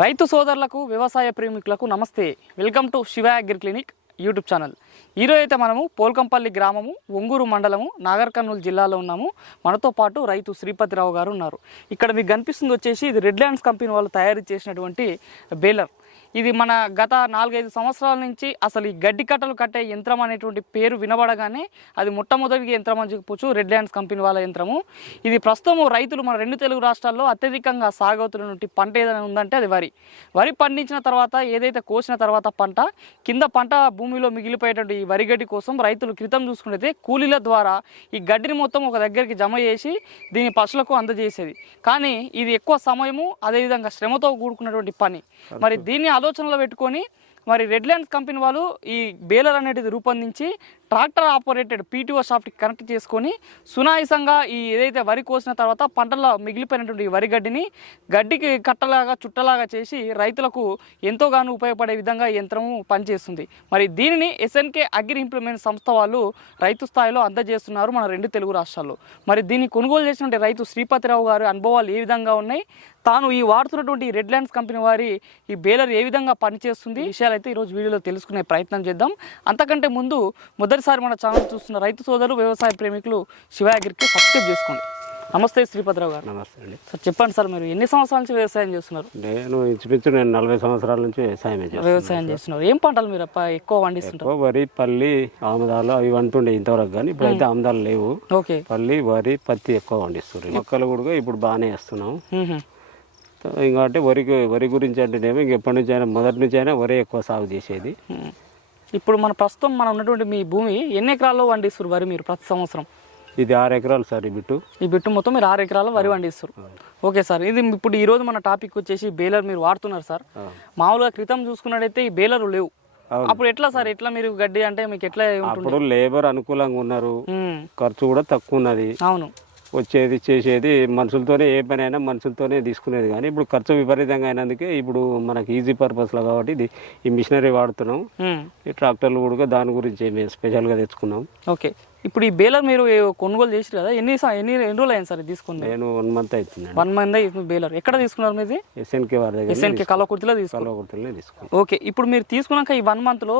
రైతు సోదరులకు వ్యవసాయ ప్రేమికులకు నమస్తే. Welcome to Shiva agri clinic YouTube channel. ఈరోజు అయితే మనము పోల్కంపల్లి గ్రామము, ఒంగూరు మండలము, నాగర్ కర్నూలు జిల్లాలో ఉన్నాము. మనతో పాటు రైతు శ్రీపతిరావు గారు ఉన్నారు. ఇక్కడ మీకు కనిపిస్తుంది వచ్చేసి ఇది రెడ్లాండ్స్ కంపెనీ వాళ్ళు తయారు చేసినటువంటి బేలర్. ఇది మన గత 4-5 సంవత్సరాల నుంచి అసలు ఈ గడ్డి కట్టలు కట్టే యంత్రం అనేటువంటి పేరు వినబడగానే అది మొట్టమొదటి యంత్రం అని చెప్పొచ్చు, రెడ్లాండ్స్ కంపెనీ వాళ్ళ యంత్రము. ఇది ప్రస్తుతం రైతులు మన 2 తెలుగు రాష్ట్రాల్లో అత్యధికంగా సాగవుతున్నటువంటి పంట ఏదైనా ఉందంటే అది వరి పండించిన తర్వాత ఏదైతే కోసిన తర్వాత కింద పంట భూమిలో మిగిలిపోయేటువంటి ఈ వరి గడ్డి కోసం రైతులు క్రితం చూసుకుంటే కూలీల ద్వారా ఈ గడ్డిని మొత్తం ఒక దగ్గరికి జమ చేసి దీని పశువులకు అందజేసేది. కానీ ఇది ఎక్కువ సమయము అదేవిధంగా శ్రమతో కూడుకున్నటువంటి పని. మరి దీన్ని ఆలోచనలో పెట్టుకొని మరి రెడ్లాండ్స్ కంపెనీ వాళ్ళు ఈ బేలర్ అనేది రూపొందించి ట్రాక్టర్ ఆపరేటెడ్ పీటీఓ షాఫ్ట్కి కనెక్ట్ చేసుకొని సునాయాసంగా ఈ ఏదైతే వరి కోసిన తర్వాత పంటల్లో మిగిలిపోయినటువంటి వరి గడ్డికి కట్టలాగా చుట్టలాగా చేసి రైతులకు ఎంతోగానో ఉపయోగపడే విధంగా ఈ యంత్రము పనిచేస్తుంది. మరి దీనిని ఎస్ఎన్కే అగ్రి ఇంప్లిమెంట్ సంస్థ వాళ్ళు రైతు స్థాయిలో అందజేస్తున్నారు మన 2 తెలుగు రాష్ట్రాల్లో. మరి దీన్ని కొనుగోలు చేసినటువంటి రైతు శ్రీపతిరావు గారి అనుభవాలు ఏ విధంగా ఉన్నాయి, తాను ఈ వాడుతున్నటువంటి రెడ్లాండ్స్ కంపెనీ వారి ఈ బేలర్ ఏ విధంగా పనిచేస్తుంది విషయాలు అయితే ఈరోజు వీడియోలో తెలుసుకునే ప్రయత్నం చేద్దాం. అంతకంటే ముందు మొదటిసారి మన ఛానల్ చూస్తున్న రైతు సోదరులు వ్యవసాయ ప్రేమికులు శివ అగ్రికి సబ్స్క్రైబ్ చేసుకోండి. నమస్తే శ్రీపతిరావు గారు. నమస్తే అండి సార్, చెప్పండి సార్, మీరు ఎన్ని సంవత్సరాల నుంచి వ్యవసాయం చేస్తున్నారు? నేను ఇంచుమించు 40 సంవత్సరాల నుంచి వ్యవసాయం చేస్తున్నారు. ఏం పంటలు మీరు ఎక్కువ పండిస్తుంటారు? వరి, పల్లి, ఆముదాలు అవి వంటుండే ఇంతవరకు, కానీ ఇప్పుడైతే ఆముదాలు లేవు. ఓకే, పల్లి, వరి, పత్తి ఎక్కువ పండిస్తారు. మొక్కలు కూడా ఇప్పుడు బాగానే వేస్తున్నాం. ఇంకంటే వరి గురించి అంటేనేమో ఎప్పటి నుంచి అయినా మొదటి నుంచి అయినా వరి ఎక్కువ సాగు చేసేది. ఇప్పుడు ప్రస్తుతం మనం ఉన్నటువంటి మీ భూమి ఎన్ని ఎకరాల్లో పండిస్తారు వరి మీరు ప్రతి సంవత్సరం? ఇది 6 ఎకరాలు సార్. ఈ బిట్టు మొత్తం మీరు 6 ఎకరాలు వరి పండిస్తారు. ఓకే సార్, ఇది ఇప్పుడు ఈ రోజు మన టాపిక్ వచ్చేసి బేలర్ మీరు వాడుతున్నారు సార్. మామూలుగా క్రితం చూసుకున్నట్టయితే ఈ బేలర్ లేవు. అప్పుడు ఎట్లా సార్, ఎట్లా మీరు గడ్డి అంటే మీకు ఎట్లా? అప్పుడు లేబర్ అనుకూలంగా ఉన్నారు, ఖర్చు కూడా తక్కువ ఉన్నది. అవును, వచ్చేది చేసేది మనుషులతోనే, ఏ పని అయినా మనుషులతోనే తీసుకునేది. కానీ ఇప్పుడు ఖర్చు విపరీతంగా అయినందుకే ఇప్పుడు మనకి ఈజీ పర్పస్లో కాబట్టి ఇది ఈ మిషనరీ వాడుతున్నాం. ఈ ట్రాక్టర్లు కూడా దాని గురించి మేము స్పెషల్గా తెచ్చుకున్నాం. ఓకే, ఇప్పుడు ఈ బేలర్ మీరు కొనుగోలు చేసారు కదా, ఎన్ని రోజులు అయింది సార్ తీసుకుని? నేను 1 మంత్ అవుతుంది. 1 మంత్ అవుతుంది. బేలర్ ఎక్కడ తీసుకున్నారు మీది? ఎస్ఎన్కే వారి దగ్గర, ఎస్ఎన్కే కలవకుర్తిలో తీసుకున్నాను. ఓకే, ఇప్పుడు మీరు తీసుకున్నాక ఈ 1 మంత్ లో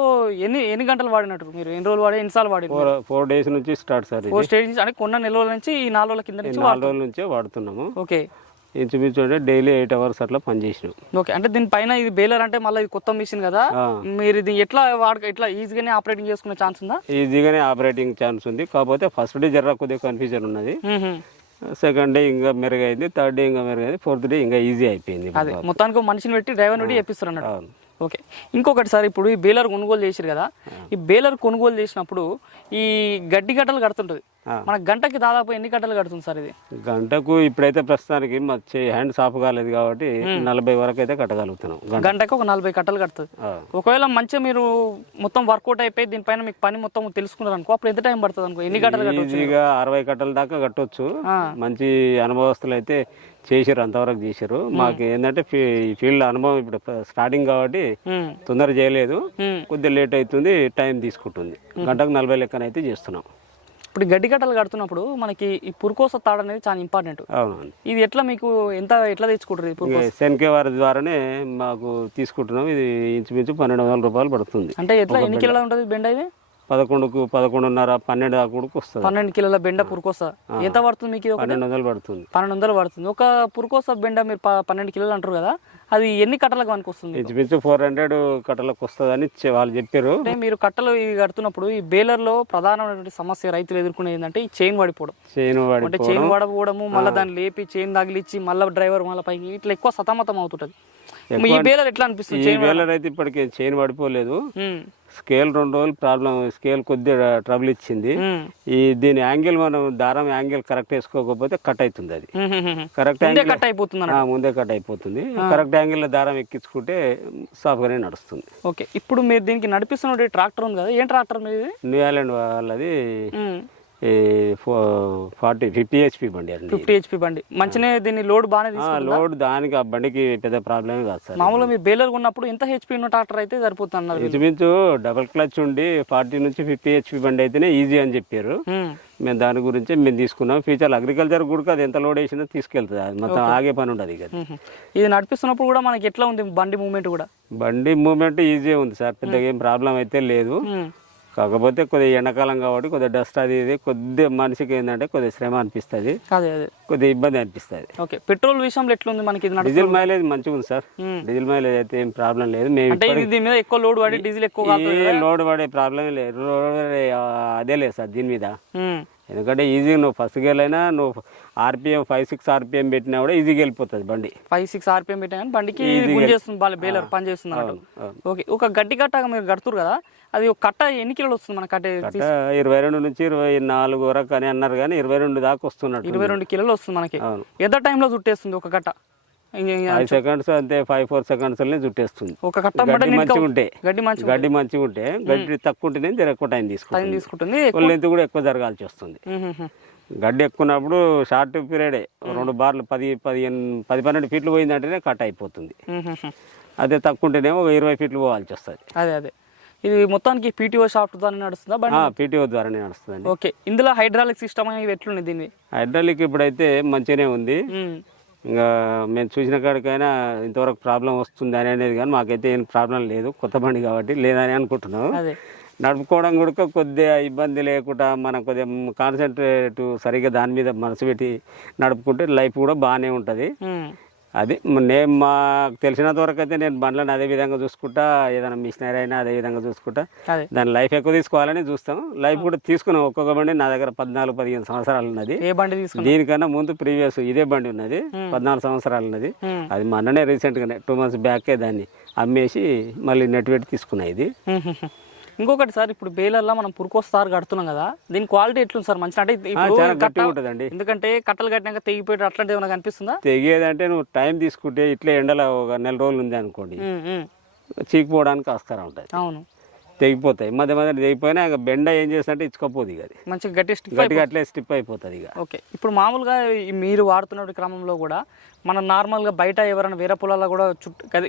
ఎన్ని గంటలు వాడినట్టు? మీరు ఎన్ని రోజులు వాడి, ఎన్నిసార్లు వాడి? 4 డేస్ నుంచి స్టార్ట్ సార్. 4 డేస్ నుంచి అంటే కొన్న నెల రోజుల నుంచి ఈ 4 రోజుల కింద నుంచి 4 రోజుల నుంచే వాడుతున్నాము. ఓకే, ఇంచుమించు అంటే డైలీ 8 అవర్స్ అట్లా పనిచేసినాం. ఓకే, అంటే దీనిపైన ఇది బేలర్ అంటే మళ్ళీ ఇది కొత్త మిషన్ కదా, మీరు ఇది ఎట్లా ఈజీగానే ఆపరేటింగ్ చేసుకునే ఛాన్స్ ఉందా? ఈజీగానే ఆపరేటింగ్ ఛాన్స్ ఉంది. కాకపోతే ఫస్ట్ డే జర కొద్దిగా కన్ఫ్యూజన్ ఉన్నది, సెకండ్ డే ఇంకా మెరుగైంది, థర్డ్ డే ఇంకా మెరుగైంది, ఫోర్త్ డే ఇంకా ఈజీ అయిపోయింది. అదే మొత్తానికి మనిషిని పెట్టి డ్రైవర్ పెట్టి చేపిస్తారు అన్నట్టు. ఓకే, ఇంకొకటి సార్, ఇప్పుడు ఈ బేలర్ కొనుగోలు చేసారు కదా, ఈ బేలర్ కొనుగోలు చేసినప్పుడు ఈ గడ్డి గట్టలు కడుతుంటుంది, మన గంటకి దాదాపు ఎన్ని గంటలు కడుతుంది సార్? ఇది గంటకు ఇప్పుడైతే ప్రస్తుతానికి హ్యాండ్ సాఫ్ కాలేదు కాబట్టి 40 వరకు అయితే కట్టగలుగుతున్నాం. గంటకు ఒక 40 కట్టలు కడుతుంది. ఒకవేళ మంచిగా మీరు మొత్తం వర్కౌట్ అయిపోయి దీనిపైన మీకు పని మొత్తం తెలుసుకున్నారు అనుకో, అప్పుడు ఎంత టైం పడుతుంది అనుకో? ఎన్ని గంటలు కట్టవచ్చు? ఈజీగా 60 కట్టల దాకా కట్టవచ్చు. మంచి అనుభవస్తులు అయితే చేసారు, అంతవరకు చేశారు. మాకు ఏంటంటే ఫీల్డ్ అనుభవం ఇప్పుడు స్టార్టింగ్ కాబట్టి తొందర చేయలేదు, కొద్దిగా లేట్ అవుతుంది, టైం తీసుకుంటుంది. గంటకు 40 లెక్కన అయితే చేస్తున్నాం. ఇప్పుడు గడ్డి కట్టలు కడుతున్నప్పుడు మనకి ఈ పురుకోస తాడు అనేది చాలా ఇంపార్టెంట్. అవునండి. ఇది ఎట్లా మీకు ఎట్లా తెచ్చుకుంటారు? ఎస్ఎన్కే వారి ద్వారానే మాకు తీసుకుంటున్నాం. ఇది ఇంచుమించు 1200 రూపాయలు పడుతుంది. అంటే ఎట్లా ఎన్ని కిలోలు ఉంటుంది బెండ? ఇది 11కు 11.5 12 దాకా కూడా వస్తుంది. 12 కిలోల బెండ పురుకోస ఎంత పడుతుంది మీకు? 1200 పడుతుంది. 1200 పడుతుంది. ఒక పురుకోస బెండ మీరు 12 కిలోలు అంటారు కదా, అది ఎన్ని కట్టలకు మనకు వస్తుంది? ఇంచుమించు 400 కట్టలకు వస్తుందని వాళ్ళు చెప్పారు. అంటే మీరు కట్టలు ఇవి కడుతున్నప్పుడు ఈ బేలర్ లో ప్రధానమైనటువంటి సమస్య రైతులు ఎదుర్కొనేది ఏంటంటే ఈ చైన్ పడిపోవడం. అంటే చైన్ పడిపోవడము, మళ్ళీ దాన్ని లేపి చైన్ తగిలిచ్చి మళ్ళీ డ్రైవర్ మళ్ళీ పైకి ఇట్లా ఎక్కువ సతమతం అవుతుంటది. ఈ బేలర్ ఎట్లా అనిపిస్తుంది? ఈ బేలర్ అయితే ఇప్పటికే చైన్ పడిపోలేదు. స్కేల్ 2 రోజులు ప్రాబ్లం, స్కేల్ కొద్దిగా ట్రబుల్ ఇచ్చింది. దీని యాంగిల్ మనం దారం యాంగిల్ కరెక్ట్ వేసుకోకపోతే కట్ అవుతుంది. అది కరెక్ట్ యాంగిల్ కట్ అయిపోతుంది, ముందే కట్ అయిపోతుంది. కరెక్ట్ యాంగిల్ లో దారం ఎక్కించుకుంటే సాఫ్ గానే నడుస్తుంది. ఓకే, ఇప్పుడు మీరు దీనికి నడిపిస్తున్న ట్రాక్టర్ ఉంది కదా, ఏం ట్రాక్టర్ మీది? న్యూజిలాండ్ వాళ్ళది 50 HP బండి అది. 50 HP బండి మంచినే దీన్ని లోడ్ బాగానే తీసుకుంటుందా? లోడ్ దానికి ఆ బండికి పెద్ద ప్రాబ్లమే కాదు సార్. మామూలుగా మీ బేలర్ ఉన్నప్పుడు ఎంత HP ఉన్న ట్రాక్టర్ అయితే సరిపోతుంది? ఇంచుమించు డబల్ క్లచ్ ఉండి 40 నుంచి 50 HP బండి అయితేనే ఈజీ అని చెప్పారు. మేము దాని గురించి మేము తీసుకున్నాం. ఫ్యూచర్ అగ్రికల్చర్ కూడా అది ఎంత లోడ్ వేసినా తీసుకెళ్తుంది, అది మొత్తం ఆగే పని ఉండదు. ఇక ఇది నడిపిస్తున్నప్పుడు కూడా మనకి ఎట్లా ఉంది బండి మూవ్మెంట్ కూడా? బండి మూవ్మెంట్ ఈజీ ఉంది సార్, పెద్దగా ఏం ప్రాబ్లం అయితే లేదు. కాకపోతే కొద్దిగా ఎండాకాలం కాబట్టి కొద్దిగా డస్ట్ అది ఇది కొద్దిగా మనిషికి ఏంటంటే కొద్దిగా శ్రమ అనిపిస్తుంది, కొద్దిగా ఇబ్బంది అనిపిస్తుంది. ఓకే, పెట్రోల్ విషయంలో ఎట్లుంది మనకి? డీజిల్ మైలేజ్ మంచిగా ఉంది సార్, డీజిల్ మైలేజ్ అయితే ఏం ప్రాబ్లం లేదు. మేము దీని మీద ఎక్కువ లోడ్ పడి డీజిల్ ఎక్కువ లోడ్ పడే ప్రాబ్లం లేదు, అదే లేదు సార్ దీని మీద. ఎందుకంటే ఈజీగా నువ్వు ఫస్ట్ గేర్ అయినా నువ్వు RPM 5-6 RPM పెట్టినా కూడా ఈజీగా వెళ్ళిపోతుంది బండి. 5-6 RPM పెట్టినా బండికి గుంజేస్తుంది, బేలర్ పని చేస్తుంది అన్నట్టు. ఓకే, ఒక గడ్డి కట్టగా మీరు కడుతురు కదా, అది ఒక కట్ట ఎన్ని కిలోలు వస్తుంది మన కట్ట? 22 నుంచి 24 వరకు అని అన్నారు, కానీ 22 దాకా వస్తున్నట్టు. 22 కిలోలు వస్తుంది మనకి. ఎంత టైంలో చుట్టేస్తుంది ఒక కట్ట? 5 seconds అంతే, 5-4 seconds చుట్టేస్తుంది ఒక కట్ట. మంచిగా ఉంటే గడ్డి మంచిగా ఉంటే, గడ్డి తక్కువ ఉంటేనే ఎక్కువ టైం తీసుకుంటుంది, లెంత్ కూడా ఎక్కువ జరగాల్సి వస్తుంది. గడ్డి ఎక్కున్నప్పుడు షార్ట్ పీరియడే 2 బార్లు 10-12 ఫీట్లు పోయిందంటేనే కట్ అయిపోతుంది. అదే తక్కువ ఉంటేనేమో 20 ఫీట్లు పోవాల్సి వస్తుంది. అదే ఇది మొత్తానికి PTO షాఫ్ట్ ద్వారా నడుస్తుందా? PTO ద్వారానే నడుస్తుంది. ఓకే, ఇందులో హైడ్రాలిక్ సిస్టమ్ అనేది ఎట్లుంది దీన్ని? హైడ్రాలిక్ ఇప్పుడైతే మంచిగానే ఉంది. ఇంకా మేము చూసిన కాడికైనా ఇంతవరకు ప్రాబ్లం వస్తుంది అనేది కానీ మాకైతే ఏం ప్రాబ్లం లేదు, కొత్త బండి కాబట్టి లేదని అనుకుంటున్నాం. నడుపుకోవడం కూడా కొద్దిగా ఇబ్బంది లేకుండా మనం కొద్దిగా కాన్సన్ట్రేట్ సరిగ్గా దాని మీద మనసు పెట్టి నడుపుకుంటే లైఫ్ కూడా బాగానే ఉంటుంది. అది నేను మాకు తెలిసినంత వరకు అయితే నేను బండ్లను అదే విధంగా చూసుకుంటా, ఏదైనా మిషనరీ అయినా అదే విధంగా చూసుకుంటా, దాని లైఫ్ ఎక్కువ తీసుకోవాలని చూస్తాం. లైఫ్ కూడా తీసుకున్నాం. ఒక్కొక్క బండి నా దగ్గర 14-15 సంవత్సరాలు ఉన్నది. దీనికన్నా ముందు ప్రీవియస్ ఇదే బండి ఉన్నది, 14 సంవత్సరాలు ఉన్నది. అది మొన్ననే రీసెంట్గానే 2 months బ్యాకే దాన్ని అమ్మేసి మళ్ళీ నెట్ పెట్టి తీసుకున్నా ఇది. ఇంకొకటి సార్, ఇప్పుడు బేలర్లో మనం పురుకోస్తారు కడుతున్నాం కదా, దీని క్వాలిటీ ఎట్లుంది సార్? మంచి అంటే గట్టిగా ఉంటుందండి. ఎందుకంటే కట్టలు కట్టినాక తెగిపోయి అట్లాంటివి ఏమైనా కనిపిస్తుందా? తెగేదంటే నువ్వు టైం తీసుకుంటే ఇట్లా ఎండలో ఒక 4 రోజులు ఉంది అనుకోండి, చీకిపోవడానికి ఆస్కారం ఉంటుంది. అవును, తెగిపోతాయి. మధ్య మధ్య తెగిపోయినా ఇక బెండ ఏం చేస్తుంటే ఇచ్చుకోపోదు, ఇక అది మంచిగా గట్టిగా అట్లే స్టిప్ అయిపోతుంది ఇక. ఓకే, ఇప్పుడు మామూలుగా మీరు వాడుతున్న క్రమంలో కూడా మనం నార్మల్గా బయట ఎవరైనా వేరే పొలాల్లో కూడా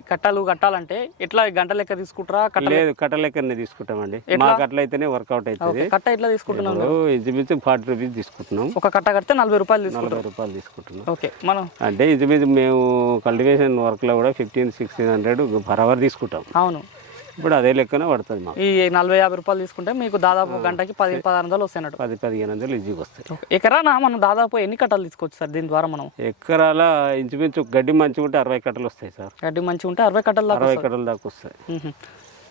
కట్టలు కట్టాలంటే ఎట్లా గంట లెక్క తీసుకుంటారా? లేదు, కట్ట లెక్కనే తీసుకుంటామండి. మాకు అట్లయితేనే వర్కౌట్ అవుతుంది. కట్ట ఎట్లా తీసుకుంటున్నాం? ఇంచుమించు 40 రూపీస్ తీసుకుంటున్నాం. ఒక కట్ట కడితే 40 రూపాయలు తీసుకుంటున్నాం. ఓకే, మనం అంటే ఇంచుమించు మేము కల్టివేషన్ వర్క్లో కూడా 1500-1600 per hour తీసుకుంటాం. అవును, ఇప్పుడు అదే లెక్కనే పడుతుంది మాకు. ఈ 40-50 రూపాయలు తీసుకుంటే మీకు దాదాపు గంటకి 10-1500 వస్తాయి. 10-1500 ఈజీగా వస్తాయి. ఎకరానా మనం దాదాపు ఎన్ని కట్టలు తీసుకోవచ్చు సార్ దీని ద్వారా? మనం ఎకరాల ఇంచుమించు గడ్డి మంచిగా ఉంటే 60 కట్టలు వస్తాయి సార్. గడ్డి మంచిగా ఉంటే 60 కట్టలు దాకా వస్తాయి.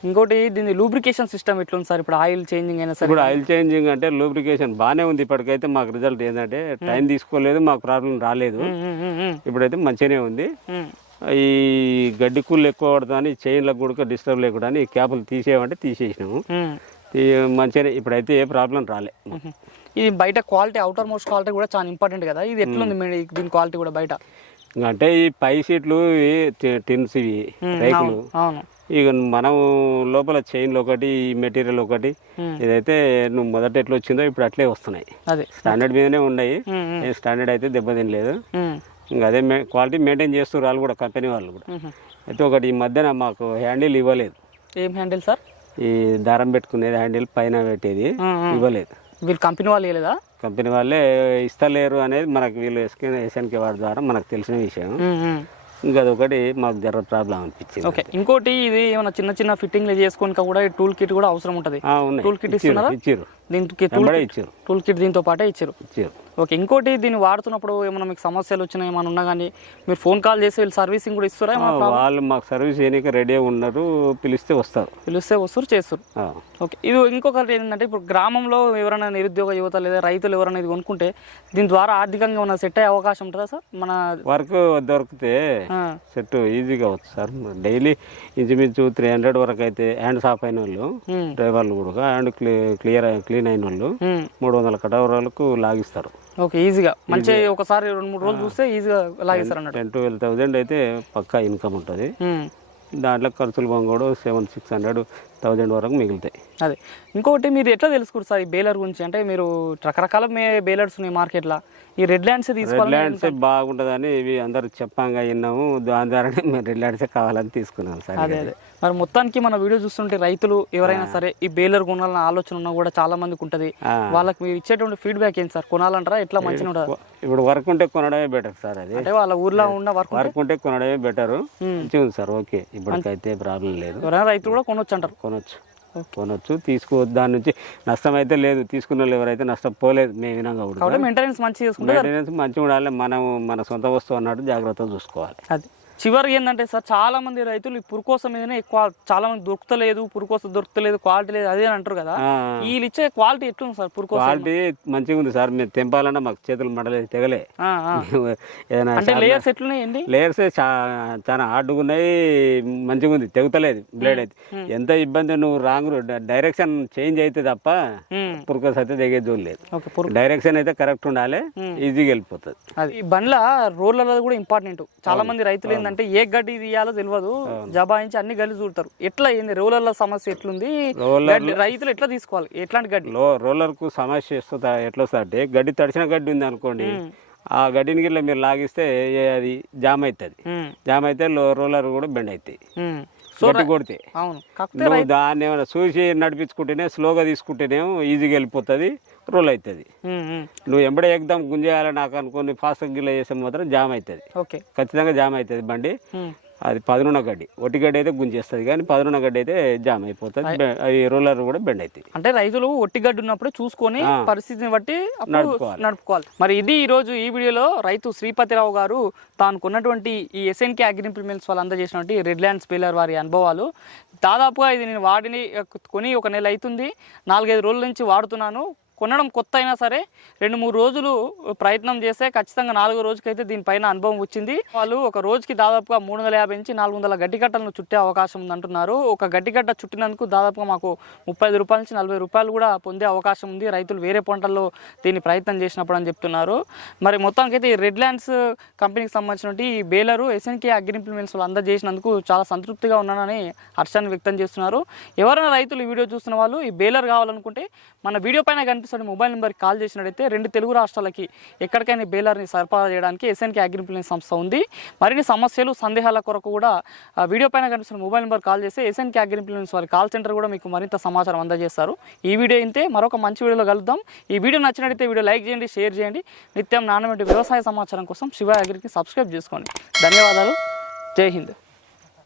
ఇంకోటి దీని లూబ్రికేషన్ సిస్టమ్ ఎట్లుంది సార్? ఇప్పుడు ఆయిల్ చేంజింగ్ అయినా సరే. ఇప్పుడు ఆయిల్ చేంజింగ్ అంటే లూబ్రికేషన్ బాగానే ఉంది. ఇప్పటికైతే మాకు రిజల్ట్ ఏంటంటే టైం తీసుకోలేదు, మాకు ప్రాబ్లం రాలేదు. ఇప్పుడైతే మంచిగానే ఉంది. ఈ గడ్డి కూళ్ళు ఎక్కువ పడుతుంది, చైన్లకు కూడా డిస్టర్బ్ లేకుండా ఈ క్యాపులు తీసేయమంటే తీసేసినాము. మంచిగానే ఇప్పుడైతే ఏ ప్రాబ్లం రాలే. ఇది బయట క్వాలిటీ, అవుటర్ మోస్ట్ క్వాలిటీ కూడా చాలా ఇంపార్టెంట్ కదా, ఇది ఎట్లుంది దీని క్వాలిటీ కూడా బయట? అంటే ఈ పై సీట్లు టిన్స్ ఇవి రేకులు, ఇక మనం లోపల చైన్లు ఒకటి, మెటీరియల్ ఒకటి, ఇదైతే నువ్వు మొదట ఎట్లా వచ్చిందో ఇప్పుడు అట్లే వస్తున్నాయి. స్టాండర్డ్ మీదనే ఉన్నాయి, స్టాండర్డ్ అయితే దెబ్బతినలేదు. ఇంకా అదే క్వాలిటీ మెయింటైన్ చేస్తారు వాళ్ళు కూడా, కంపెనీ వాళ్ళు కూడా. అయితే ఒకటి ఈ మధ్యన మాకు హ్యాండిల్ ఇవ్వలేదు. ఏం హ్యాండిల్ సార్? ఈ దారం పెట్టుకునేది హ్యాండిల్ పైన పెట్టేది ఇవ్వలేదు. వీళ్ళు కంపెనీ వాళ్ళు ఇవ్వలేదా? కంపెనీ వాళ్ళే ఇస్తలేరు అనేది మనకు వీళ్ళు SNK వాడి ద్వారా మనకు తెలిసిన విషయం. ఇంకా అదొకటి మాకు జర ప్రాబ్లం అనిపించింది. ఓకే, ఇంకోటి ఇది ఏమైనా చిన్న చిన్న ఫిట్టింగ్లు చేసుకొని కూడా టూల్ కిట్ కూడా అవసరం ఉంటుంది. టూల్ కిట్ ఇచ్చారు, దీనికి టూల్ కిట్ దీంతో పాటే ఇచ్చారు. ఓకే, ఇంకోటి దీన్ని వాడుతున్నప్పుడు ఏమైనా మీకు సమస్యలు వచ్చినా ఏమైనా ఉన్నా కానీ మీరు ఫోన్ కాల్ చేసి వీళ్ళు సర్వీసింగ్ కూడా ఇస్తారా? వాళ్ళు మాకు సర్వీస్ చేయడానికి రెడీ ఉన్నారు, పిలిస్తే వస్తారు చేస్తారు. ఓకే, ఇది ఇంకొకటి ఏంటంటే ఇప్పుడు గ్రామంలో ఎవరైనా నిరుద్యోగ యువత లేదా రైతులు ఎవరైనా ఇది కొనుక్కుంటే దీని ద్వారా ఆర్థికంగా ఉన్న సెట్ అయ్యే అవకాశం ఉంటుందా సార్? మన వర్క్ దొరికితే సెట్ ఈజీగా వచ్చు సార్. డైలీ ఇంచుమించు 300 వరకు అయితే హ్యాండ్స్ ఆఫ్ అయిన వాళ్ళు, డ్రైవర్లు కూడా హ్యాండ్ క్లీన్ అయిన వాళ్ళు 300 కటవరాలకు లాగిస్తారు. ఓకే, ఈజీగా మంచి ఒకసారి 2-3 రోజులు చూస్తే ఈజీగా లాగిస్తారు అన్నట్టు. 10,000-12,000 అయితే పక్కా ఇన్కమ్ ఉంటుంది. దాంట్లో ఖర్చులు పొంగోడు 700-600 వరకు మిగులుతాయి. అదే ఇంకొకటి మీరు ఎట్లా తెలుసుకోరు సార్ ఈ బేలర్ గురించి? అంటే మీరు రకరకాల బేలర్స్ ఉన్నాయి మార్కెట్లో, ఈ రెడ్లాండ్స్ తీసుకోవాలి. రెడ్లాండ్సే బాగుంటుందని ఇవి అందరు చెప్పంగా విన్నాము, దాని ద్వారానే మేము రెడ్లాండ్సే కావాలని తీసుకున్నాం సార్. అదే మరి మొత్తానికి మన వీడియో చూస్తుంటే రైతులు ఎవరైనా సరే ఈ బేలర్ కొనాలన్న ఆలోచన ఉన్నా కూడా చాలా మందికి ఉంటుంది. వాళ్ళకి మీరు ఇచ్చేటువంటి ఫీడ్బ్యాక్ ఏంటి సార్? కొనాలంటారా ఎట్లా మంచిగా ఉంటుంది? ఇప్పుడు వర్క్ ఉంటే కొనడమే బెటర్ సార్. అది అంటే వాళ్ళ ఊర్లో ఉన్న వర్క్ ఉంటే కొనడమే బెటర్. మంచిగా ఉంది సార్. ఓకే, ఇప్పటికైతే ప్రాబ్లం లేదు. ఎవరైనా రైతులు కూడా కొనొచ్చు అంటారు? కొనొచ్చు, తీసుకోవద్దు. దాని నుంచి నష్టం అయితే లేదు. తీసుకున్న వాళ్ళు ఎవరైతే నష్టపోలేదు మేము వినంగా కూడా. మెయింటెనెన్స్ మంచిగా ఉండాలి. మనం మన సొంత వస్తువు అన్నట్టు జాగ్రత్తగా చూసుకోవాలి. అది చివరికి ఏంటంటే సార్, చాలా మంది రైతులు ఈ పురుకోసం మీదనే ఎక్కువ, చాలా మంది దొరుకుతలేదు, పురుకోసం దొరుకుతలేదు, క్వాలిటీ లేదు అదే అని అంటారు కదా. వీళ్ళు ఇచ్చే క్వాలిటీ ఎట్లుంది సార్? పురుకోసం క్వాలిటీ మంచిగా ఉంది సార్. మేము తెంపాలన్నా మాకు చేతులు మడలేదు, తెగలే. ఏదైనా అంటే లేయర్స్ ఎట్లున్నాయండి? లేయర్స్ చాలా హార్డ్గా ఉన్నాయి, మంచిగా ఉంది, తెగుతలేదు బ్లేడ్ అయితే. ఎంత ఇబ్బంది, నువ్వు రాంగ్ డైరెక్షన్ చేంజ్ అయితే తప్ప పురుకోసం అయితే తెగే జోలు లేదు. డైరెక్షన్ అయితే కరెక్ట్ ఉండాలి, ఈజీగా వెళ్ళిపోతుంది. అది ఈ బండ్ల రోడ్లలో కూడా ఇంపార్టెంట్. చాలా మంది రైతులు ఏంటంటే ఏ గడ్డి తీయాలో తెలియదు, జబాయించి అన్ని గడ్డి చూడతారు. ఎట్లా ఏంది రోలర్ల సమస్య ఎట్లుంది? రైతులు ఎట్లా తీసుకోవాలి? ఎట్లాంటి గడ్డి? రోలర్ కు సమస్య ఎట్లా వస్తుంది అంటే, గడ్డి తడిసిన గడ్డి ఉంది అనుకోండి, ఆ గడ్డిని గిట్ల మీరు లాగిస్తే అది జామ్ అవుతుంది. జామ్ అయితే రోలర్ కూడా బెండ్ అవుతాయి కొడితే. నువ్వు దాన్ని ఏమైనా చూసి నడిపించుకుంటేనే, స్లోగా తీసుకుంటేనేమో ఈజీగా వెళ్ళిపోతుంది, రోల్ అవుతుంది. నువ్వు ఎంబడే ఎగ్దాం గుంజేయాలని నాకు అనుకుని ఫాస్ట్ గిల్ల చేసే మాత్రం జామ్ అవుతుంది, ఖచ్చితంగా జామ్ అవుతుంది బండి. అది పదునున్న గడ్డి, ఒట్టి గడ్డి అయితే గుంజేస్తుంది, కానీ పదునున్న గడ్డి అయితే జామ్ అయిపోతుంది. అవి రోలర్ కూడా బెండ్ అవుతాయి. అంటే రైతులు ఒట్టి గడ్డి ఉన్నప్పుడు చూసుకొని పరిస్థితిని బట్టి నడుపుకోవాలి. మరి ఇది ఈ రోజు ఈ వీడియోలో రైతు శ్రీపతిరావు గారు తాను కొన్నటువంటి ఈ SNK అగ్రి ఇంప్లిమెంట్స్ వాళ్ళు అందజేసినటువంటి రెడ్లాండ్స్ బేలర్ వారి అనుభవాలు. దాదాపుగా ఇది నేను కొని 1 నెల అవుతుంది, 4-5 రోజుల నుంచి వాడుతున్నాను. కొనడం కొత్త అయినా సరే 2-3 రోజులు ప్రయత్నం చేస్తే ఖచ్చితంగా 4వ రోజుకైతే దీనిపైన అనుభవం వచ్చింది. వాళ్ళు ఒక రోజుకి దాదాపుగా 350 నుంచి 400 గడ్డి కట్టలను చుట్టే అవకాశం ఉందంటున్నారు. ఒక గడ్డి కట్ట చుట్టినందుకు దాదాపుగా మాకు 35 రూపాయల నుంచి 40 రూపాయలు కూడా పొందే అవకాశం ఉంది రైతులు వేరే పంటల్లో దీన్ని ప్రయత్నం చేసినప్పుడు అని చెప్తున్నారు. మరి మొత్తానికైతే ఈ రెడ్లాండ్స్ కంపెనీకి సంబంధించినటువంటి ఈ బేలరు SNK అగ్రి ఇంప్లిమెంట్స్ వాళ్ళు అందజేసినందుకు చాలా సంతృప్తిగా ఉన్నానని హర్షాన్ని వ్యక్తం చేస్తున్నారు. ఎవరైనా రైతులు ఈ వీడియో చూస్తున్న వాళ్ళు ఈ బేలర్ కావాలనుకుంటే మన వీడియో పైన కనిపిస్తున్న మొబైల్ నెంబర్కి కాల్ చేసినట్టయితే 2 తెలుగు రాష్ట్రాలకి ఎక్కడికైనా బేలర్ని సరఫరా చేయడానికి SNK అగ్రి ఇంప్లిమెంట్స్ సంస్థ ఉంది. మరిన్ని సమస్యలు సందేహాల కొరకు కూడా వీడియో పైన కనిపిస్తున్న మొబైల్ నెంబర్ కాల్ చేస్తే SNK అగ్రి ఇంప్లిమెంట్స్ వారి కాల్ సెంటర్ కూడా మీకు మరింత సమాచారం అందజేస్తారు. ఈ వీడియో ఇంతే, మరొక మంచి వీడియోలో కలుద్దాం. ఈ వీడియో నచ్చినట్టయితే వీడియో లైక్ చేయండి, షేర్ చేయండి. నిత్యం నాణ్యమైన వ్యవసాయ సమాచారం కోసం శివ అగ్రికి సబ్స్క్రైబ్ చేసుకోండి. ధన్యవాదాలు. జై హింద్.